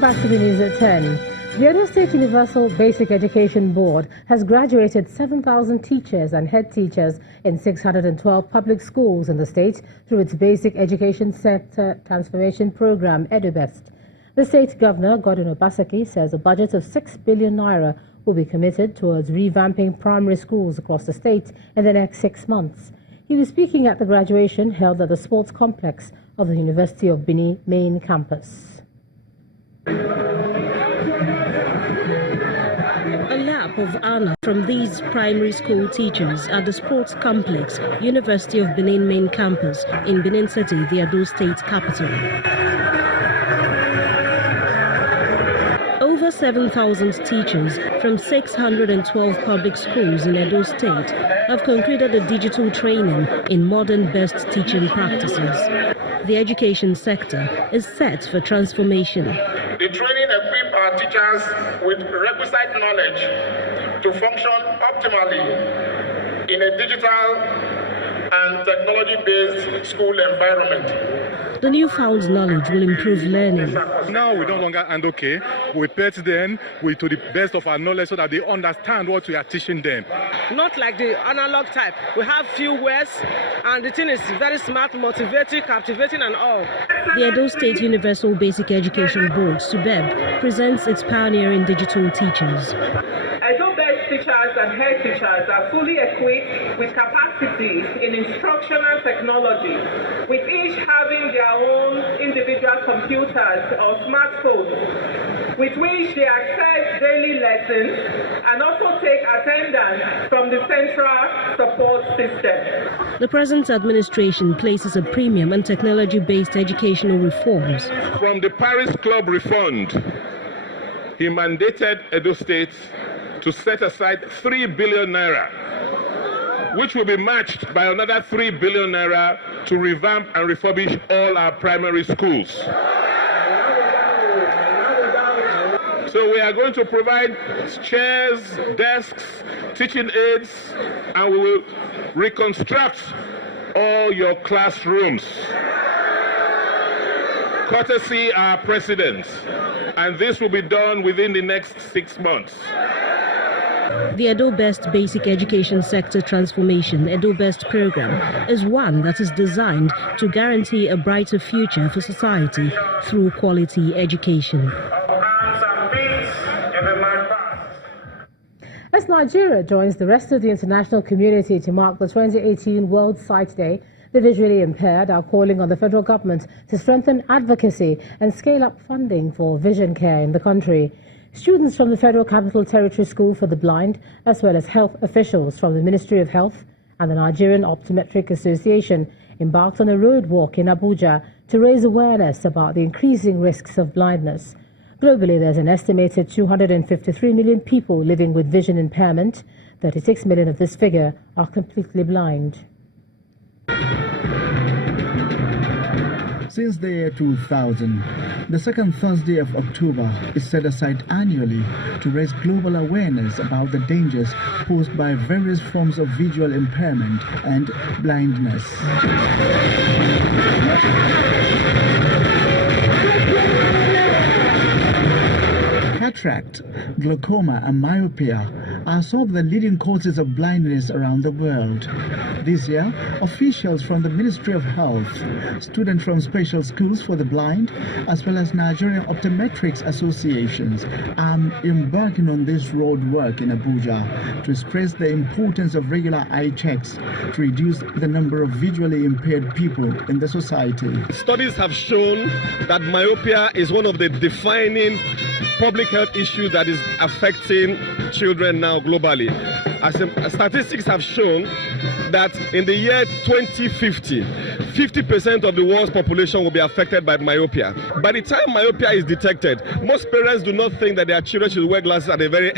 Welcome back to the news at 10. The Edo State Universal Basic Education Board has graduated 7,000 teachers and head teachers in 612 public schools in the state through its Basic Education Sector Transformation Program, EduBest. The state governor, Godwin Obaseki, says a budget of 6 billion naira will be committed towards revamping primary schools across the state in the next 6 months. He was speaking at the graduation held at the sports complex of the University of Benin main campus. A lap of honor from these primary school teachers at the sports complex, University of Benin main campus in Benin City, the Edo State capital. Over 7,000 teachers from 612 public schools in Edo State have concluded a digital training in modern best teaching practices. The education sector is set for transformation. The training equips our teachers with requisite knowledge to function optimally in a digital and technology-based school environment. The newfound knowledge will improve learning. Now we no longer okay. We pet them to the best of our knowledge so that they understand what we are teaching them. Not like the analog type. We have few words and the thing is very smart, motivating, captivating and all. The Edo State Universal Basic Education Board, SUBEB, presents its pioneering digital teachers. Edo-based teachers and head teachers are fully equipped with capacities in instructional technology, with each having their own individual computers or smartphones, with which they access daily lessons and also take attendance from the central support system. The present administration places a premium on technology-based educational reforms. From the Paris Club refund, he mandated Edo State to set aside 3 billion naira, which will be matched by another 3 billion naira to revamp and refurbish all our primary schools. So we are going to provide chairs, desks, teaching aids, and we will reconstruct all your classrooms. Courtesy our president, and this will be done within the next 6 months. The Edo Best Basic Education Sector Transformation Edo Best program is one that is designed to guarantee a brighter future for society through quality education. As Nigeria joins the rest of the international community to mark the 2018 World Sight Day, the visually impaired are calling on the federal government to strengthen advocacy and scale up funding for vision care in the country. Students from the Federal Capital Territory School for the Blind, as well as health officials from the Ministry of Health and the Nigerian Optometric Association, embarked on a road walk in Abuja to raise awareness about the increasing risks of blindness. Globally, there's an estimated 253 million people living with vision impairment. 36 million of this figure are completely blind. Since the year 2000, the second Thursday of October is set aside annually to raise global awareness about the dangers posed by various forms of visual impairment and blindness. Cataract, glaucoma and myopia are some of the leading causes of blindness around the world. This year, officials from the Ministry of Health, students from special schools for the blind, as well as Nigerian Optometrics Associations are embarking on this road work in Abuja to stress the importance of regular eye checks to reduce the number of visually impaired people in the society. Studies have shown that myopia is one of the defining public health issues that is affecting children now globally. As statistics have shown that in the year 2050, 50% of the world's population will be affected by myopia. By the time myopia is detected, most parents do not think that their children should wear glasses at a very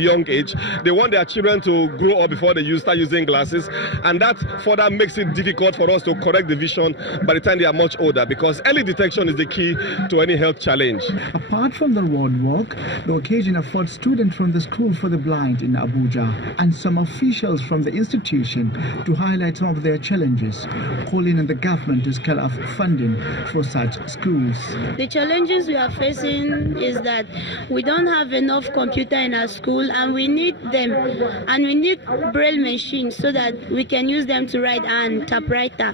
young age. They want their children to grow up before they start using glasses, and that further makes it difficult for us to correct the vision by the time they are much older, because early detection is the key to any health challenge. Apart from the road walk, the occasion affords students from the School for the Blind in Abuja and some officials from the institution to highlight some of their challenges, calling on the government to scale up funding for such schools. The challenges we are facing is that we don't have enough computer in our school, and we need them, and we need braille machines so that we can use them to write, and typewriter.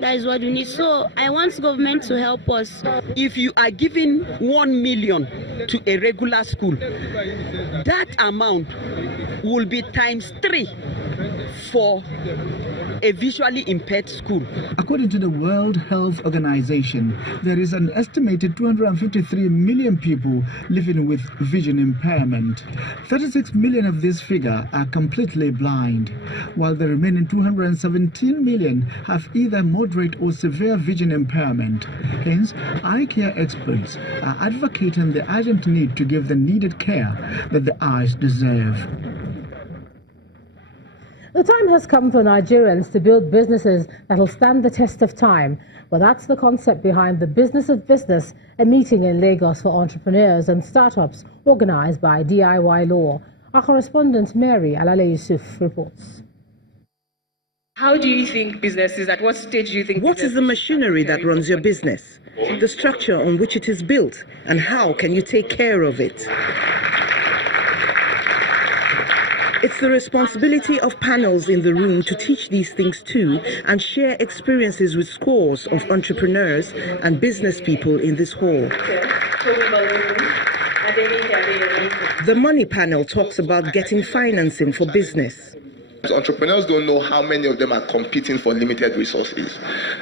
That is what we need. So I want government to help us. If you are giving 1 million to a regular school, that amount will be times 3 for a visually impaired school. According to the World Health Organization, there is an estimated 253 million people living with vision impairment. 36 million of this figure are completely blind, while the remaining 217 million have either moderate or severe vision impairment. Hence, eye care experts are advocating the urgent need to give the needed care that the eyes deserve. The time has come for Nigerians to build businesses that will stand the test of time. Well, that's the concept behind the Business of Business, a meeting in Lagos for entrepreneurs and startups organized by DIY Law. Our correspondent Mary Alale Yusuf reports. How do you think business is? At what stage do you think? What is the machinery that runs your business? The structure on which it is built, and how can you take care of it? It's the responsibility of panels in the room to teach these things too and share experiences with scores of entrepreneurs and business people in this hall. The money panel talks about getting financing for business. Entrepreneurs don't know how many of them are competing for limited resources,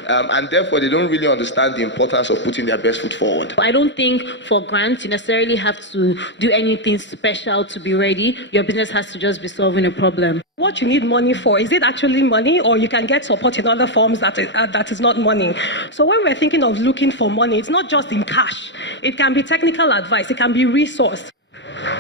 and therefore they don't really understand the importance of putting their best foot forward. I don't think for grants you necessarily have to do anything special to be ready. Your business has to just be solving a problem. What you need money for, is it actually money, or you can get support in other forms that is not money? So when we're thinking of looking for money, it's not just in cash. It can be technical advice, it can be resource.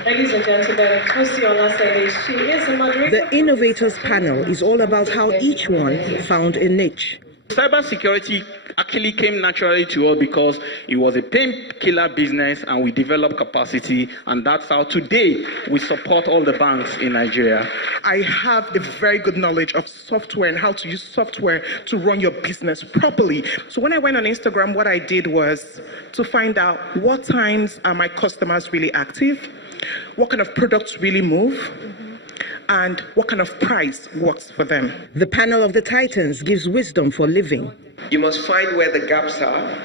Ladies and gentlemen, she is the moderator. The Innovators panel is all about how each one found a niche. Cybersecurity actually came naturally to us because it was a painkiller business and we developed capacity, and that's how today we support all the banks in Nigeria. I have a very good knowledge of software and how to use software to run your business properly. So when I went on Instagram, what I did was to find out what times are my customers really active, what kind of products really move, and what kind of price works for them. The panel of the Titans gives wisdom for living. You must find where the gaps are.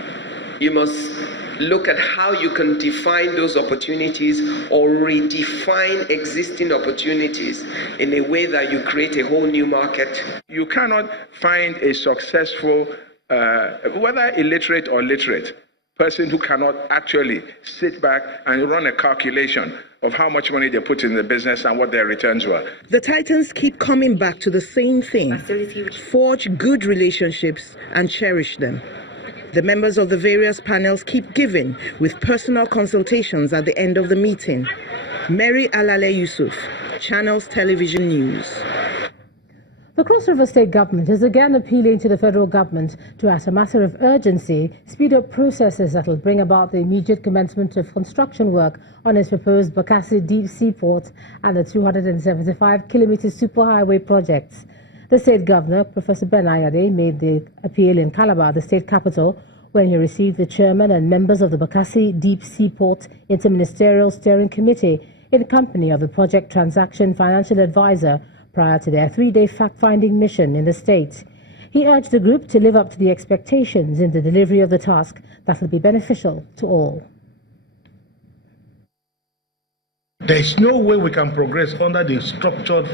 You must look at how you can define those opportunities or redefine existing opportunities in a way that you create a whole new market. You cannot find a successful, whether illiterate or literate, person who cannot actually sit back and run a calculation of how much money they put in the business and what their returns were. The Titans keep coming back to the same thing: forge good relationships and cherish them. The members of the various panels keep giving with personal consultations at the end of the meeting. Mary Alale Yusuf, Channels Television News. The Cross River State Government is again appealing to the federal government to, as a matter of urgency, speed up processes that will bring about the immediate commencement of construction work on its proposed Bakassi Deep Seaport and the 275-kilometer superhighway projects. The state governor, Professor Ben Ayade, made the appeal in Calabar, the state capital, when he received the chairman and members of the Bakassi Deep Seaport Interministerial Steering Committee in company of the project transaction financial advisor prior to their 3-day fact-finding mission in the state. He urged the group to live up to the expectations in the delivery of the task that will be beneficial to all. There is no way we can progress under the structured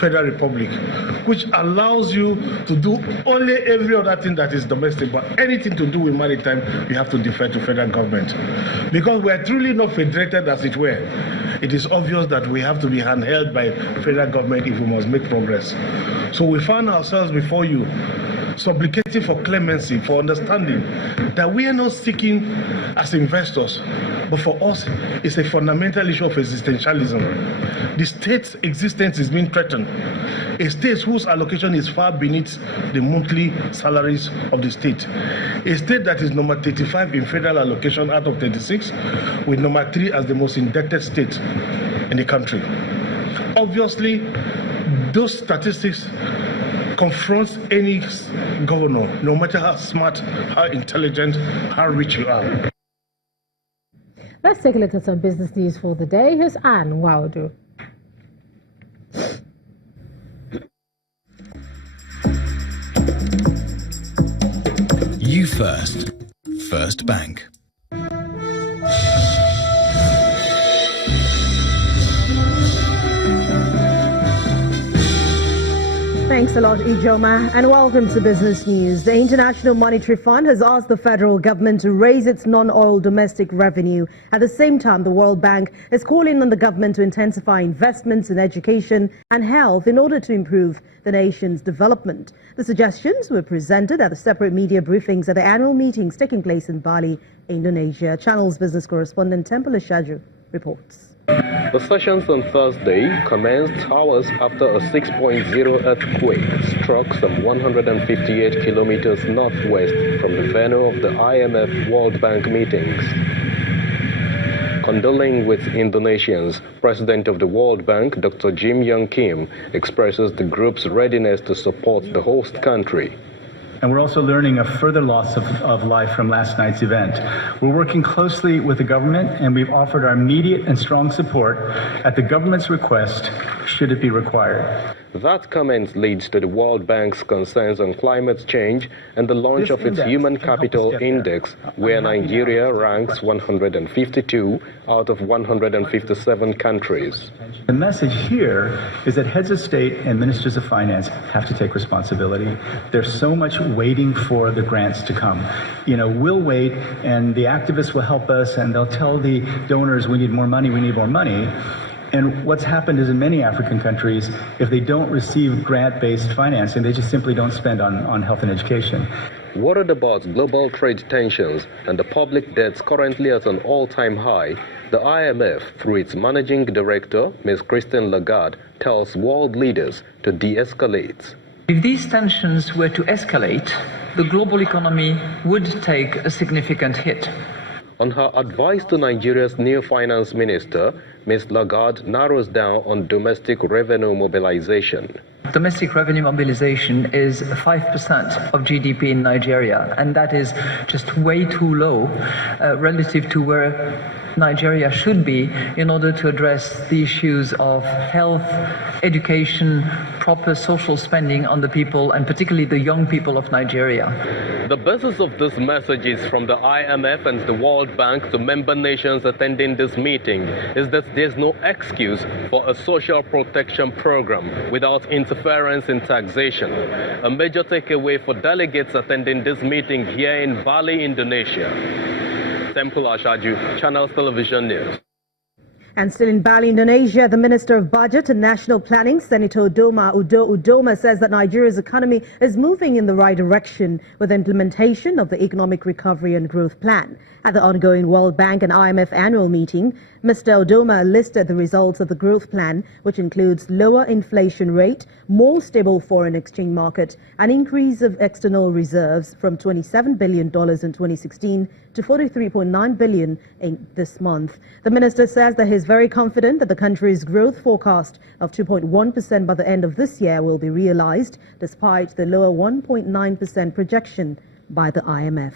Federal Republic, which allows you to do only every other thing that is domestic, but anything to do with maritime, you have to defer to federal government. Because we are truly not federated, as it were. It is obvious that we have to be handheld by federal government if we must make progress. So we found ourselves before you, supplicating for clemency, for understanding that we are not seeking as investors, but for us, it's a fundamental issue of existentialism. The state's existence is being threatened. A state whose allocation is far beneath the monthly salaries of the state. A state that is number 35 in federal allocation out of 36, with number 3 as the most indebted state in the country. Obviously, those statistics confronts any governor, no matter how smart, how intelligent, how rich you are. Let's take a look at some business news for the day. Here's Anne Waudu. You First. First Bank. Thanks a lot, Ijoma, and welcome to Business News. The International Monetary Fund has asked the federal government to raise its non-oil domestic revenue. At the same time, the World Bank is calling on the government to intensify investments in education and health in order to improve the nation's development. The suggestions were presented at the separate media briefings at the annual meetings taking place in Bali, Indonesia. Channel's business correspondent Temple Shaju reports. The sessions on Thursday commenced hours after a 6.0 earthquake struck some 158 kilometers northwest from the venue of the IMF World Bank meetings. Condoling with Indonesians, President of the World Bank, Dr. Jim Young Kim, expresses the group's readiness to support the host country. And we're also learning of further loss of life from last night's event. We're working closely with the government, and we've offered our immediate and strong support at the government's request, should it be required. That comment leads to the World Bank's concerns on climate change and the launch of its Human Capital Index, where Nigeria ranks 152 out of 157 countries. The message here is that heads of state and ministers of finance have to take responsibility. There's so much waiting for the grants to come. You know, we'll wait, and the activists will help us, and they'll tell the donors, we need more money, we need more money. And what's happened is in many African countries, if they don't receive grant-based financing, they just simply don't spend on health and education. Worried about global trade tensions and the public debts currently at an all-time high, the IMF, through its managing director, Ms. Christine Lagarde, tells world leaders to de-escalate. If these tensions were to escalate, the global economy would take a significant hit. On her advice to Nigeria's new finance minister, Ms. Lagarde narrows down on domestic revenue mobilization. Domestic revenue mobilization is 5% of GDP in Nigeria, and that is just way too low relative to where Nigeria should be in order to address the issues of health, education, proper social spending on the people, and particularly the young people of Nigeria. The basis of this message is from the IMF and the World Bank to member nations attending this meeting is that there's no excuse for a social protection program without interference in taxation. A major takeaway for delegates attending this meeting here in Bali, Indonesia. Temple Ashaju, Channels Television News. And still in Bali, Indonesia, the Minister of Budget and National Planning, Senator Udoma, says that Nigeria's economy is moving in the right direction with the implementation of the Economic Recovery and Growth Plan. At the ongoing World Bank and IMF annual meeting, Mr. Udoma listed the results of the growth plan, which includes lower inflation rate, more stable foreign exchange market, an increase of external reserves from $27 billion in 2016 to $43.9 billion in this month. The minister says that he is very confident that the country's growth forecast of 2.1% by the end of this year will be realized, despite the lower 1.9% projection by the IMF.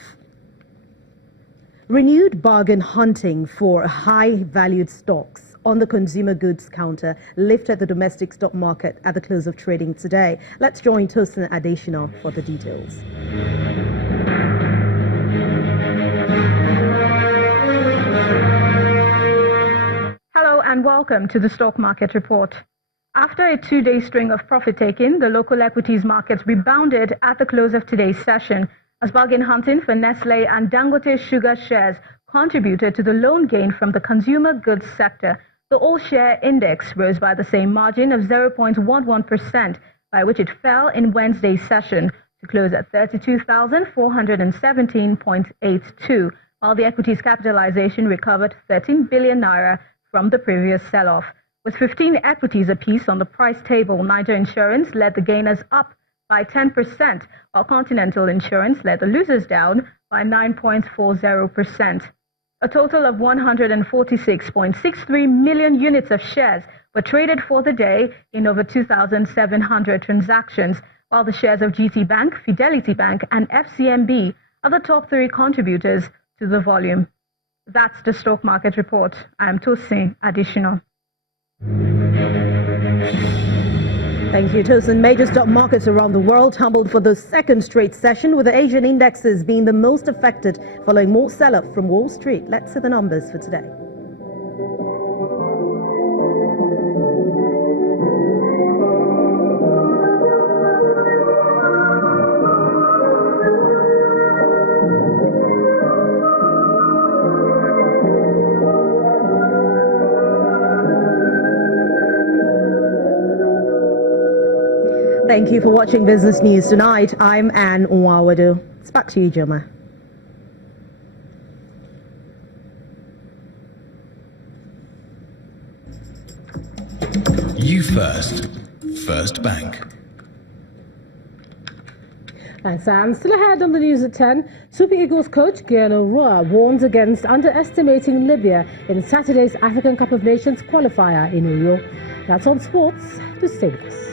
Renewed bargain hunting for high-valued stocks on the consumer goods counter lifted the domestic stock market at the close of trading today. Let's join Tosin Adeshina for the details. Hello and welcome to the Stock Market Report. After a two-day string of profit-taking, the local equities markets rebounded at the close of today's session, as bargain hunting for Nestle and Dangote Sugar shares contributed to the lone gain from the consumer goods sector. The all-share index rose by the same margin of 0.11%, by which it fell in Wednesday's session to close at 32,417.82, while the equities capitalization recovered 13 billion naira from the previous sell-off. With 15 equities apiece on the price table, Niger Insurance led the gainers up by 10%, while Continental Insurance led the losers down by 9.40%. A total of 146.63 million units of shares were traded for the day in over 2,700 transactions, while the shares of GT Bank, Fidelity Bank and FCMB are the top 3 contributors to the volume. That's the stock market report. I am Tosin Additional. Thank you, Tosin. Major stock markets around the world tumbled for the second straight session, with the Asian indexes being the most affected, following more sell-off from Wall Street. Let's see the numbers for today. Thank you for watching Business News Tonight. I'm Anne Nwawadu. It's back to you, Joma. You First. First Bank. Thanks, Anne. Still ahead on the news at 10, Super Eagles coach Guyana Roa warns against underestimating Libya in Saturday's African Cup of Nations qualifier in Uyo. That's on sports. To stay with us.